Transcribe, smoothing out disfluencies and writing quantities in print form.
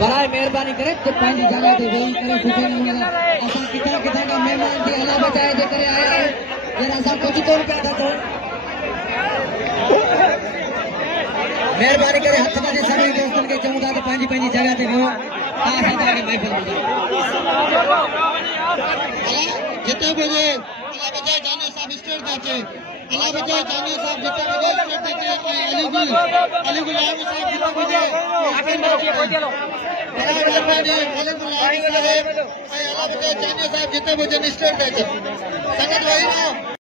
बराए मेहरबानी करे तो पंहिंजी जगह ते वेही करे सुठे नमूने असां किथां किथां खां महिमान जी अला बचाए जे करे आया आहियूं जंहिं असां कुझु कोन पिया था कयूं महिरबानी करे हथ ॿधे सभई दोस्तनि खे चऊं था त पंहिंजी पंहिंजी जगह ते वेहो तव्हां तव्हांखे महफ़िल जिते बि हुजे अला बचाए जाने साहब स्टेट ते अचे अला बचाए जाने साहब जिते बि स्टेट ते अचे अलीगुल आर्मी साहब जिते बि हुजे जिते भी स्टेट संगत वही